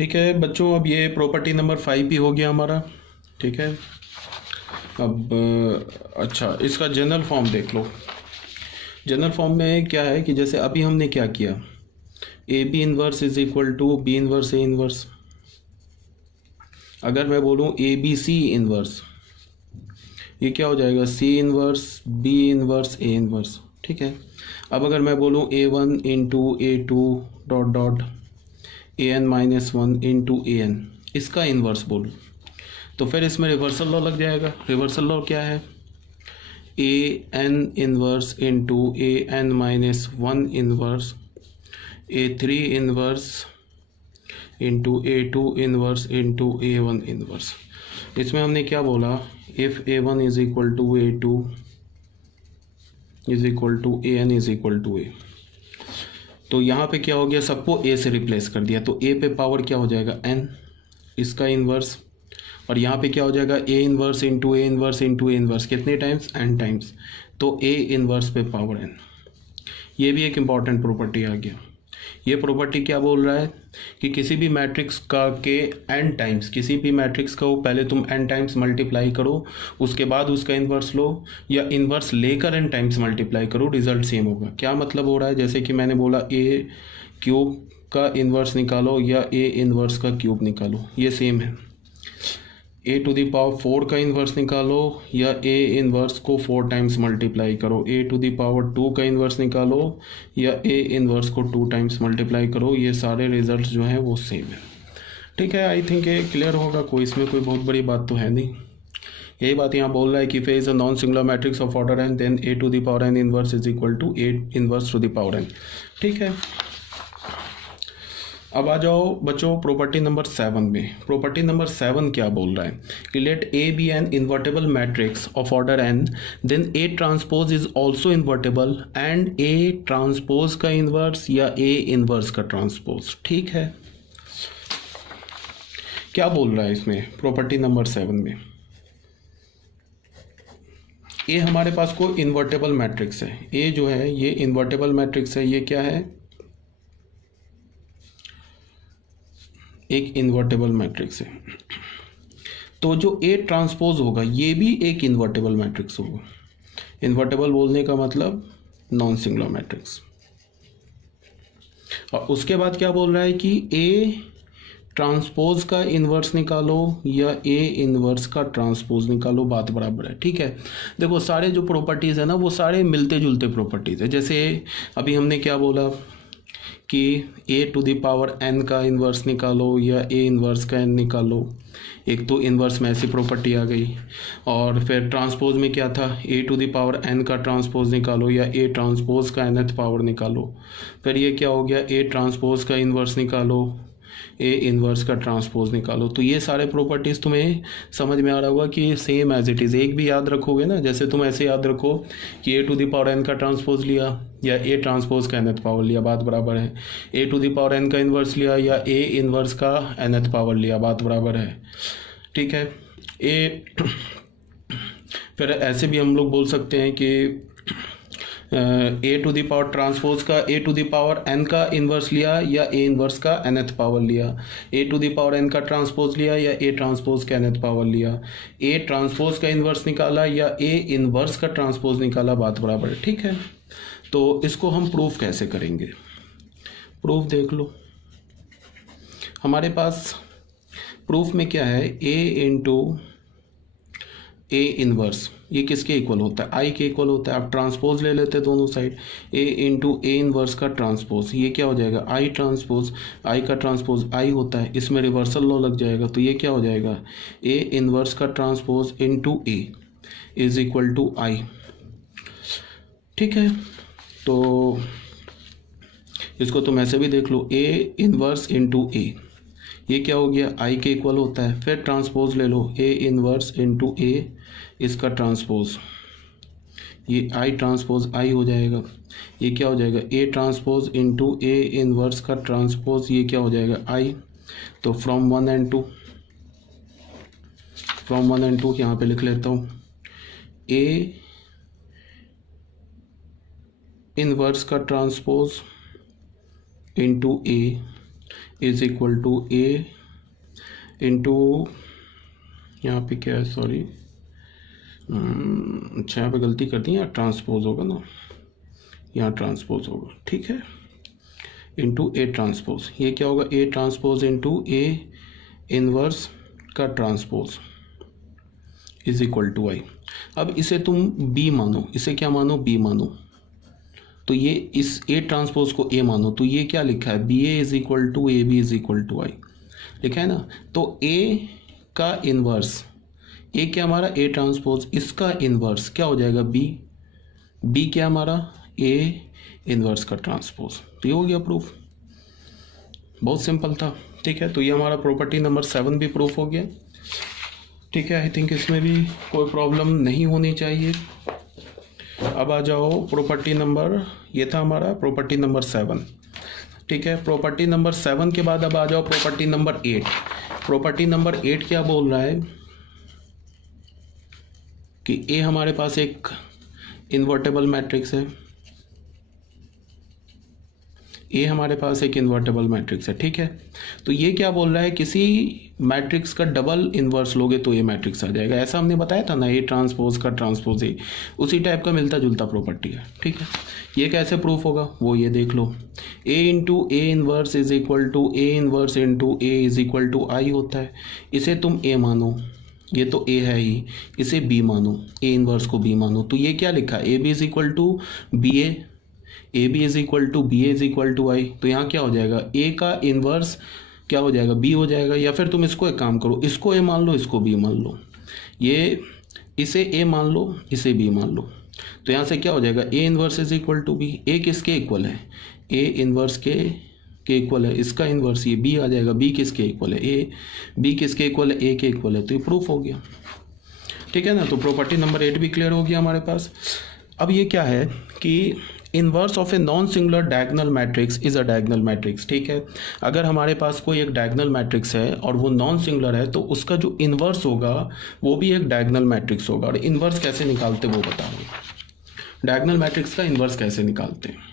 ठीक है बच्चों, अब ये प्रॉपर्टी नंबर 5 भी हो गया हमारा। ठीक है, अब अच्छा इसका जनरल फॉर्म देख लो। जनरल फॉर्म में क्या है कि जैसे अभी हमने क्या किया, A B inverse is equal to B inverse A inverse. अगर मैं बोलूँ ए बी सी इनवर्स, ये क्या हो जाएगा, C inverse B inverse A inverse. ठीक है, अब अगर मैं बोलूँ A one into A two dot dot A N minus one into A N, इसका इन्वर्स बोलूँ तो फिर इसमें रिवर्सल लॉ लग जाएगा। रिवर्सल लॉ क्या है, A N inverse into A N minus one inverse A three inverse into A two inverse into A one inverse. इसमें हमने क्या बोला, if A one is equal to A two is equal to A N is equal to A, तो यहाँ पे क्या हो गया, सबको ए से रिप्लेस कर दिया, तो ए पे पावर क्या हो जाएगा एन, इसका इन्वर्स, और यहाँ पे क्या हो जाएगा A inverse into A inverse into A inverse, कितने टाइम्स, एन टाइम्स, तो ए इन्वर्स पे पावर एन। ये भी एक इम्पॉर्टेंट प्रॉपर्टी आ गया। ये प्रॉपर्टी क्या बोल रहा है कि किसी भी मैट्रिक्स का के एन टाइम्स, किसी भी मैट्रिक्स को पहले तुम एन टाइम्स मल्टीप्लाई करो, उसके बाद उसका इन्वर्स लो, या इन्वर्स लेकर एन टाइम्स मल्टीप्लाई करो, रिजल्ट सेम होगा। क्या मतलब हो रहा है, जैसे कि मैंने बोला ए क्यूब का इन्वर्स निकालो या ए इन्वर्स का क्यूब निकालो, ये सेम है। ए टू दी पावर 4 का इन्वर्स निकालो या ए इन्वर्स को 4 टाइम्स मल्टीप्लाई करो, ए टू दी पावर 2 का इन्वर्स निकालो या ए इन्वर्स को 2 टाइम्स मल्टीप्लाई करो, ये सारे रिजल्ट्स जो हैं वो सेम है। ठीक है, आई थिंक ये क्लियर होगा, कोई इसमें कोई बहुत बड़ी बात तो है नहीं। यही बात यहाँ बोल रहा है कि if A is a non singular matrix of order n then A to the power n inverse is equal to A inverse to the power n. ठीक है, अब आ जाओ बच्चों प्रॉपर्टी नंबर 7 में। प्रॉपर्टी नंबर 7 क्या बोल रहा है कि let A B an invertible matrix of order n then A transpose is also invertible and A transpose का इन्वर्स या ए इन्वर्स का ट्रांसपोज। ठीक है, क्या बोल रहा है इसमें प्रॉपर्टी नंबर 7 में, ए हमारे पास को इन्वर्टेबल मैट्रिक्स है, ए जो है ये इन्वर्टेबल मैट्रिक्स है, ये क्या है, एक इन्वर्टेबल मैट्रिक्स है। तो जो ए ट्रांसपोज होगा ये भी एक इन्वर्टेबल मैट्रिक्स होगा। इन्वर्टेबल बोलने का मतलब नॉन सिंगुलर मैट्रिक्स। और उसके बाद क्या बोल रहा है कि ए ट्रांसपोज का इन्वर्स निकालो या ए इन्वर्स का ट्रांसपोज निकालो, बात बराबर है। ठीक है, देखो सारे जो प्रॉपर्टीज़ है ना वो सारे मिलते जुलते प्रॉपर्टीज़ है। जैसे अभी हमने क्या बोला कि ए टू दी पावर एन का इन्वर्स निकालो या ए इन्वर्स का एन निकालो, एक तो इन्वर्स में ऐसी प्रॉपर्टी आ गई। और फिर ट्रांसपोज में क्या था, ए टू दी पावर एन का ट्रांसपोज निकालो या ए ट्रांसपोज का एनथ पावर निकालो। फिर ये क्या हो गया, ए ट्रांसपोज का इन्वर्स निकालो, ए इन्वर्स का ट्रांसपोज निकालो। तो ये सारे प्रॉपर्टीज़ तुम्हें समझ में आ रहा होगा कि सेम एज इट इज़। एक भी याद रखोगे ना, जैसे तुम ऐसे याद रखो कि ए टू दी पावर एन का ट्रांसपोज लिया या ए ट्रांसपोज का एनथ पावर लिया, बात बराबर है। ए टू दी पावर एन का इन्वर्स लिया या ए इन्वर्स का एनथ पावर लिया, बात बराबर है। ठीक है, ए फिर ऐसे भी हम लोग बोल सकते हैं कि ए टू दी पावर ट्रांसपोज का ए टू दी पावर एन का इन्वर्स लिया या ए इन्वर्स का एनथ पावर लिया, ए टू दी पावर एन का ट्रांसपोज लिया या ए ट्रांसपोज का एनथ पावर लिया, ए ट्रांसपोज का इन्वर्स निकाला या ए इन्वर्स का ट्रांसपोज निकाला, बात बराबर है। ठीक है, तो इसको हम प्रूफ कैसे करेंगे, प्रूफ देख लो। हमारे पास प्रूफ में क्या है, ए इंटू ए इन्वर्स, ये किसके इक्वल होता है, आई के इक्वल होता है। आप ट्रांसपोज ले लेते हैं दोनों साइड, ए इंटू ए इन्वर्स का ट्रांसपोज, ये क्या हो जाएगा, आई ट्रांसपोज, आई का ट्रांसपोज आई होता है, इसमें रिवर्सल लॉ लग जाएगा, तो ये क्या हो जाएगा, ए इन्वर्स का transpose into A is equal to I. ठीक है, तो इसको तुम ऐसे भी देख लो, ए इन्वर्स इंटू ए, ये क्या हो गया, आई के इक्वल होता है। फिर ट्रांसपोज ले लो, ए इन्वर्स इंटू ए इसका ट्रांसपोज, ये आई ट्रांसपोज आई हो जाएगा। ये क्या हो जाएगा, A transpose into A inverse का ट्रांसपोज, ये क्या हो जाएगा, आई। तो फ्रॉम 1 and 2 यहाँ पे लिख लेता हूँ, ए इन्वर्स का transpose into A is equal to A into, यहाँ पे क्या है, सॉरी, अच्छा यहाँ पे गलती कर दी, यहाँ ट्रांसपोज होगा ना, यहाँ ट्रांसपोज होगा, ठीक है, इंटू ए ट्रांसपोज। ये क्या होगा, A transpose into A inverse का ट्रांसपोज इज इक्वल टू आई। अब इसे तुम बी मानो, इसे क्या मानो, बी मानो, तो ये इस ए ट्रांसपोज को ए मानो, तो ये क्या लिखा है, B A is equal to A B is equal to I लिखा है ना। तो ए का इनवर्स, ए क्या हमारा ए ट्रांसपोज, इसका इनवर्स क्या हो जाएगा, बी, बी क्या हमारा ए इनवर्स का ट्रांसपोज। तो ये हो गया प्रूफ, बहुत सिंपल था, ठीक है। तो ये हमारा प्रॉपर्टी नंबर 7 भी प्रूफ हो गया, ठीक है। आई थिंक इसमें भी कोई प्रॉब्लम नहीं होनी चाहिए। अब आ जाओ प्रॉपर्टी नंबर, ये था हमारा प्रॉपर्टी नंबर 7, ठीक है। प्रॉपर्टी नंबर 7 के बाद अब आ जाओ प्रॉपर्टी नंबर 8। प्रॉपर्टी नंबर 8 क्या बोल रहा है कि ए हमारे पास एक इन्वर्टेबल मैट्रिक्स है, ए हमारे पास एक इन्वर्टेबल मैट्रिक्स है, ठीक है। तो ये क्या बोल रहा है, किसी मैट्रिक्स का डबल इन्वर्स लोगे तो ये मैट्रिक्स आ जाएगा, ऐसा हमने बताया था ना, ए ट्रांसपोज का ट्रांसपोज ए, उसी टाइप का मिलता जुलता प्रॉपर्टी है, ठीक है। ये कैसे प्रूफ होगा वो ये देख लो, A into A inverse is equal to A inverse into A is equal to I होता है। इसे तुम ए मानो, ये तो ए है ही, इसे बी मानो, ए इनवर्स को बी मानो, तो ये क्या लिखा, A B is equal to B A B is equal to B A is equal to I. तो यहाँ क्या हो जाएगा, ए का इनवर्स क्या हो जाएगा, बी हो जाएगा, या फिर तुम इसको एक काम करो, इसको ए मान लो, इसको बी मान लो, ये इसे ए मान लो, इसे बी मान लो। तो यहाँ से क्या हो जाएगा, A inverse is equal to B, A किसके इक्वल है, ए इनवर्स के इक्वल है, इसका इनवर्स ये बी आ जाएगा, बी किसके इक्वल है, ए, बी किसके इक्वल है, ए के इक्वल है। तो ये प्रूफ हो गया, ठीक है ना। तो प्रॉपर्टी नंबर 8 भी क्लियर हो गया हमारे पास। अब ये क्या है कि inverse of a non singular diagonal matrix is a diagonal matrix, ठीक है। अगर हमारे पास कोई एक डायगोनल मैट्रिक्स है और वो नॉन सिंगुलर है तो उसका जो इनवर्स होगा वो भी एक डायगोनल मैट्रिक्स होगा। और इनवर्स कैसे निकालते वो बताओगे, डायगोनल मैट्रिक्स का इनवर्स कैसे निकालते हैं।